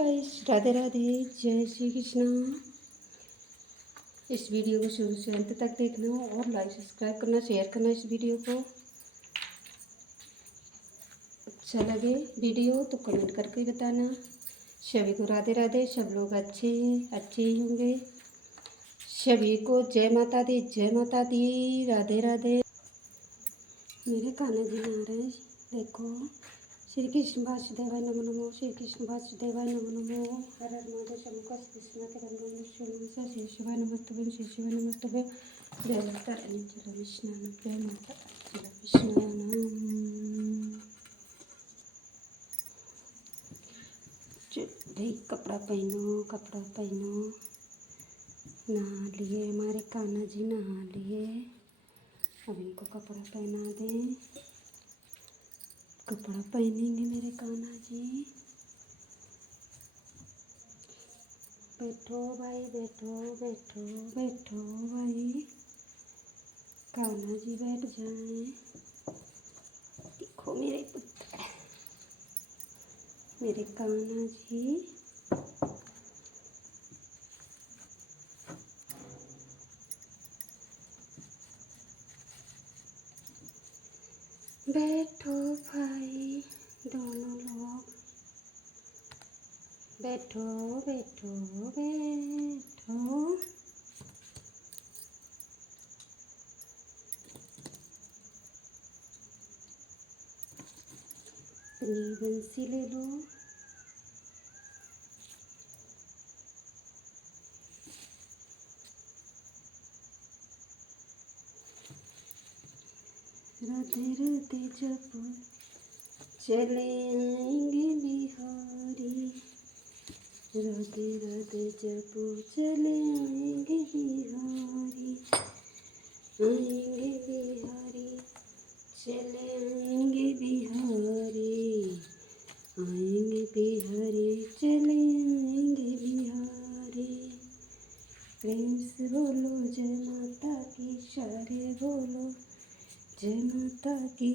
Guys, Radhe Radhe, जय श्री कृष्णा। इस video को शुरू से अंत तक देखना और लाइक सब्सक्राइब करना, शेयर करना। इस वीडियो को अच्छा लगे वीडियो तो कमेंट करके बताना। सभी को राधे राधे। सब लोग अच्छे हैं, अच्छे ही होंगे। सभी को जय माता दी, जय माता दी, राधे राधे। मेरे कान्हा जी नहा रहे हैं, देखो। श्री कृष्ण वासुदेवाय नमो नमो, श्री कृष्ण वासुदेवाय नमो नमो। हर हर महादेव शंकर कृष्ण के रंग श्री शिवाय नमस्तुभ्यं, श्री शिवाय नमस्तुभ्यं। देवतारण्य जल विष्णु प्रेम माता जल विष्णु। भाई कपड़ा पहनो, कपड़ा पहनो। नहा लिए हमारे कान्हा जी, नहा लिए। अब इनको कपड़ा पहना दें। कपड़ा पहनेंगे मेरे कान्हा जी। बैठो भाई, बैठो बैठो बैठो भाई। कान्हा जी बैठ जाएं। देखो मेरे पुत्र, मेरे कान्हा जी। बैठो भाई, दोनों लोग बैठो बैठो बैठो। अपनी बंसी ले लो। राधे राधे जपो चले आएंगे बिहारी। राधे राधे जपो चले आएंगे बिहारी। आएंगे बिहारी, चले आएंगे बिहारी। आएंगे बिहारी, चले आएंगे बिहारी। प्रेम से बोलो जय माता की, सारे बोलो जय माता की।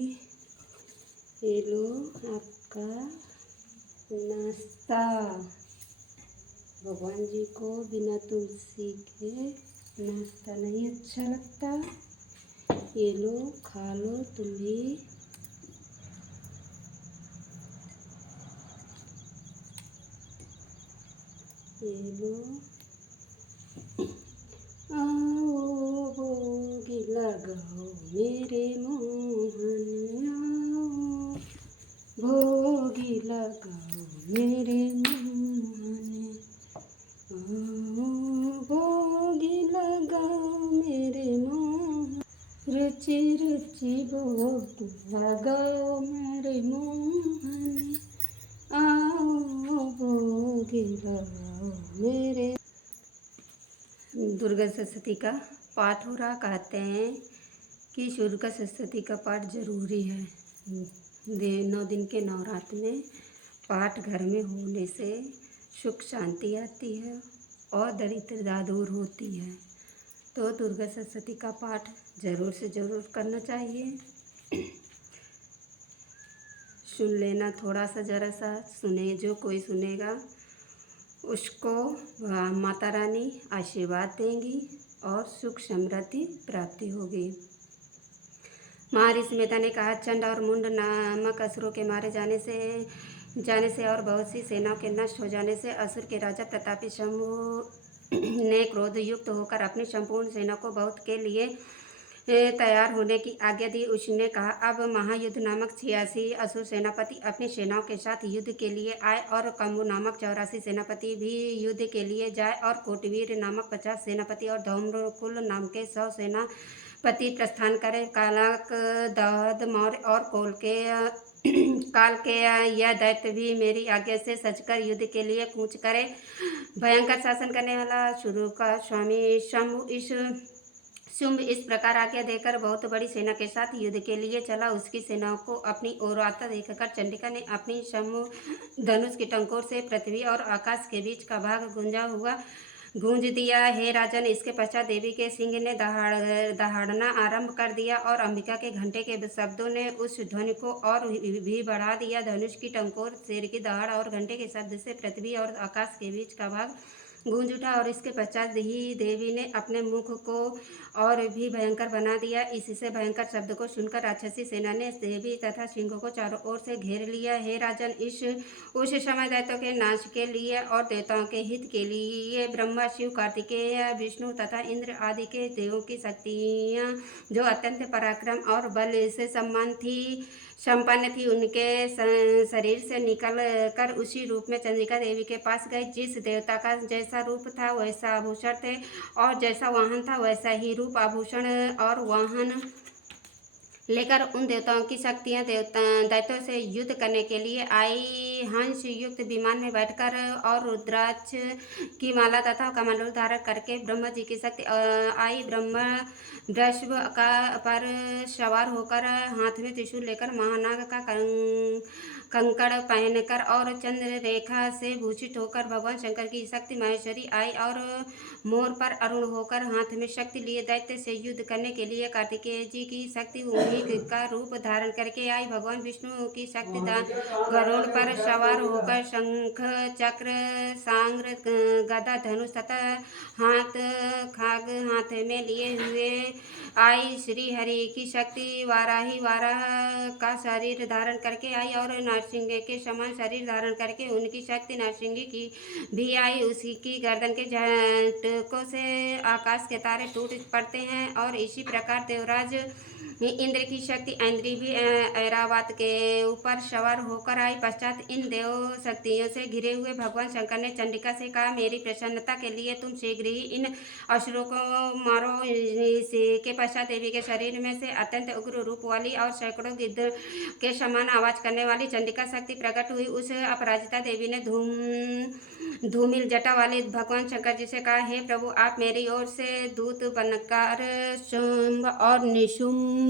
ये लो आपका नाश्ता। भगवान जी को बिना तुलसी के नाश्ता नहीं अच्छा लगता। ये लो, खा लो तुम भी। ये लो। आओ भोग लगाओ मेरे मोहन, आओ भोग लगाओ मेरे मोहन। भोग लगाओ मेरे मोहन। रुचि रुचि भोग लगाओ मेरे मोहन। आओ भोग लगाओ मेरे। दुर्गा सरस्वती का पाठ हो रहा। कहते हैं कि दुर्गा सरस्वती का पाठ जरूरी है। 9 दिन के नवरात्र में पाठ घर में होने से सुख शांति आती है और दरिद्रता दूर होती है। तो दुर्गा सरस्वती का पाठ ज़रूर से ज़रूर करना चाहिए। सुन लेना, थोड़ा सा ज़रा सा सुने। जो कोई सुनेगा उसको माता रानी आशीर्वाद देंगी और सुख समृद्धि प्राप्ति होगी। महर्षि मेधा ने कहा, चंड और मुंड नामक असुरों के मारे जाने से और बहुत सी सेनाओं के नष्ट हो जाने से असुर के राजा प्रतापी शंभु ने क्रोध युक्त होकर अपनी संपूर्ण सेना को बहुत के लिए तैयार होने की आज्ञा दी। उसने कहा, अब महायुद्ध नामक 86 असुर सेनापति अपनी सेनाओं के साथ युद्ध के लिए आए और कम्बु नामक 84 सेनापति भी युद्ध के लिए जाए और कोटवीर नामक 50 सेनापति और धौम्रकुल नाम के 100 सेनापति प्रस्थान करें। कालक, दहद, मौर्य और काल के यह दैत्य भी मेरी आज्ञा से सचकर युद्ध के लिए कूच करे। भयंकर शासन करने वाला शुरू का स्वामी शुंभ इस प्रकार आज्ञा देकर बहुत बड़ी सेना के साथ युद्ध के लिए चला। उसकी सेनाओं को अपनी ओर आता देखकर चंडिका ने अपनी धनुष की टंकोर से पृथ्वी और आकाश के बीच का भाग गुंजा हुआ गूंज दिया। हे राजन, इसके पश्चात देवी के सिंह ने दहाड़ना आरंभ कर दिया और अंबिका के घंटे के शब्दों ने उस ध्वनि को और भी बढ़ा दिया। धनुष की टंकोर, शेर की दहाड़ और घंटे के शब्द से पृथ्वी और आकाश के बीच का भाग गूंज उठा और इसके पश्चात ही देवी ने अपने मुख को और भी भयंकर बना दिया। इससे भयंकर शब्द को सुनकर राक्षसी सेना ने देवी तथा सिंह को चारों ओर से घेर लिया। हे राजन, उस समय दैत्यों के नाश के लिए और देवताओं के हित के लिए ब्रह्मा, शिव, कार्तिकेय, विष्णु तथा इंद्र आदि के देवों की शक्तियाँ जो अत्यंत पराक्रम और बल से संपन्न थी, उनके शरीर से निकल कर उसी रूप में चंद्रिका देवी के पास गए। जिस देवता का जैसा रूप था वैसा आभूषण थे और जैसा वाहन था वैसा ही रूप, आभूषण और वाहन लेकर उन देवताओं की शक्तियाँ दैत्यों से युद्ध करने के लिए आई। हंस युक्त विमान में बैठकर और रुद्राक्ष की माला तथा कमंडल धारण करके ब्रह्मा जी की शक्ति आई। ब्रह्मा वृषभ का पर सवार होकर हाथ में त्रिशूल लेकर महानाग का कंकड़ पहनकर और चंद्र रेखा से भूषित होकर भगवान शंकर की शक्ति महेश्वरी आई और मोर पर अरुण होकर हाथ में शक्ति लिए दैत्य से युद्ध करने के लिए कार्तिकेय जी की शक्ति उन्हीं का रूप धारण करके आई। भगवान विष्णु की शक्ति गरुड़ पर सवार होकर शंख, चक्र, सांग्र, गदा, धनुष तथा खाग हाथ में लिए हुए आई। श्री हरि की शक्ति वाराही वाराह का शरीर धारण करके आई और नरसिंह के समान शरीर धारण करके उनकी शक्ति नरसिंह की भी आई। उसी की गर्दन के झटकों से आकाश के तारे टूट पड़ते हैं और इसी प्रकार देवराज इंद्र की शक्ति ऐन्द्री भी ऐरावत के ऊपर सवार होकर आई। पश्चात इन देव शक्तियों से घिरे हुए भगवान शंकर ने चंडिका से कहा, मेरी प्रसन्नता के लिए तुम शीघ्र ही इन असुरों को मारो। के पश्चात देवी के शरीर में से अत्यंत उग्र रूप वाली और सैकड़ों गिद्ध के समान आवाज करने वाली चंडिका शक्ति प्रकट हुई। उस अपराजिता देवी ने धूमिल जटा वाले भगवान शंकर जी से कहा, हे प्रभु, आप मेरी ओर से दूत बनकर शुंभ और निशुंभ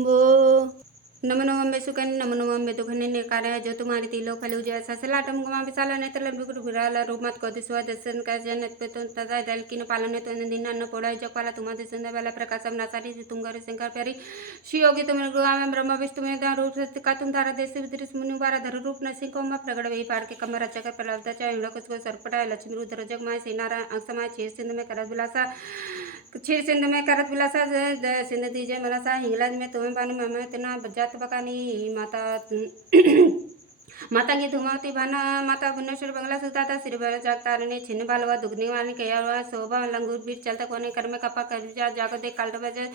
नमो नमः सुकन्या नमो नमः दुखने ने कार्य है जो तुम्हारी तिलो खलु जैसा सलाटम गुमा विशाला नेत्र बिगुर विराला रूपमत को दिसवा दर्शन का जनत पे तुम तदा दल किन पालन तो दिन न पोड़ा जग पाला तुम्हारे सुंदर वाला प्रकाश सब नासारी तुम घर शंकर प्यारी शियोगी तुम गुआ में ब्रह्म विष्णु में दा रूप से का तुम धारा देश विद्रिस मुनि बारा धर रूप नरसिंह को म प्रगट वे पार के कमर चक्र प्रलब्ध चाहे लोक को सरपटा लक्ष्मी रुद्र जग माय सेनारा अंगसमाय छेद सिंध में करत विलासा क्षीर सिंधु में करत विलासा सिंध दीजिए मलासा हिंगलाज में तुम्हें बानु में इतना जात बकानी मातांगी धुमावती भाना माता भुवनेश्वर बंगला सुताता श्री जागतारणी छिन्न बालवा दुग्नि वाली कया शोभा लंगूर बीर चलता कोने कर में कपा कर जागो दे काल बजे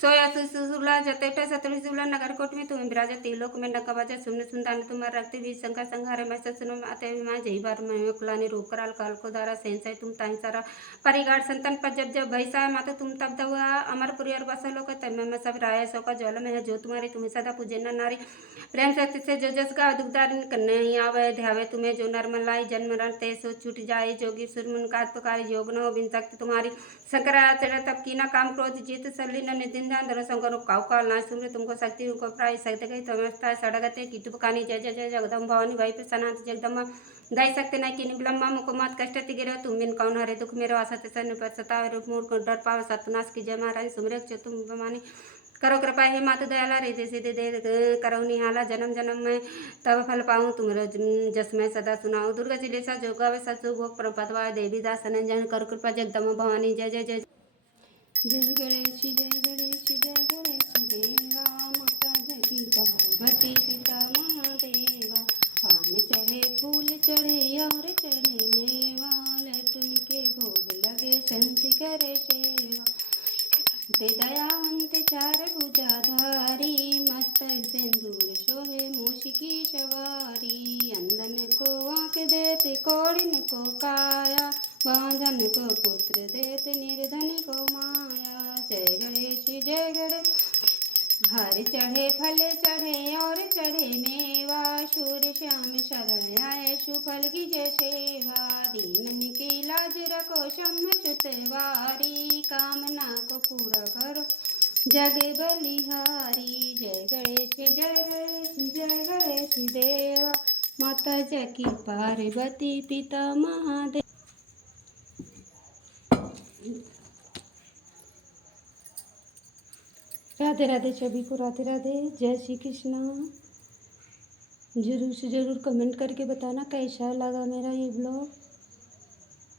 सोया सुसुला जतेटा सतरी सुला नगरकोट में तुम विराज तिलोक में नका बजा सुन सुनदान तुम्हारा रक्ति भी शंकर संहार में सुनो आते मां जय बार में कुलानी रूप कराल काल को दारा सेंसाई तुम ताई सारा परिगार संतन पर जब जब भैसा माता तुम तब दवा अमरपुरी और बसा लोग तब में सब राय सौ का ज्वल में है जो तुम्हारी तुम्हें सदा पूजे न नारी प्रेम शक्ति से जो जस का दुखदार नहीं आवे ध्यावे तुम्हें जो नर्मलाई जन्म रण ते सो छूट जाए जोगी सुरमुन का पुकार योग न हो बिन शक्ति तुम्हारी शंकराचार्य तब की न काम क्रोध जीत सली न नितिन ध्यान धरो शंकर काउ काल ना सुमरे तुमको शक्ति उनको प्राय शक्ति गई तमस्ता सड़गते कितु कानी जय जय जय जगदम भवानी भाई पे सनात जगदम्बा दाई सकते न कि निबलम्बा मुको मात कष्ट तिगिरो तुम बिन कौन हरे दुख मेरो असत सन पर सतावे रूप मूर्ख डर पावे सतनाश की जय महाराज सुमरे तुम बमानी करो कृपा हे मातु दयाला रे सीधे दे करो निहाला जन्म जन्म में तब फल पाऊँ तुम जस में सदा सुनाऊँ दुर्गा चिलेसा जो गावे सचु भोग परपतवा देवी दास जन कर कृपा जगदम भवानी जय जय जय जय गणेश जय गणेश जय गणेश देवा माता जगी पार्वती पिता महादेवा पान चढ़े फूल चढ़े और चढ़े मेवा लटुन के भोग लगे संत करे सेवा ते दयावंत चार भुजाधारी मस्तक सिंदूर शोभे मूषि की सवारी अंधन को आँख देते कौड़िन को काया बांधन को पुत्र देते निर्धन को माया जय गणेश हर चढ़े फल चढ़े और चढ़े मेवा शूर श्याम शरण आए सुफल की जय सेवा दीनन की लाज रखो शम चुतवारी कामना को पूरा करो जग बलिहारी जय गणेश जय गणेश जय गणेश देवा माता जकी पार्वती पिता महादेव। राधे राधे सभी को, राधे राधे, जय श्री कृष्णा। ज़रूर से ज़रूर कमेंट करके बताना कैसा लगा मेरा ये ब्लॉग।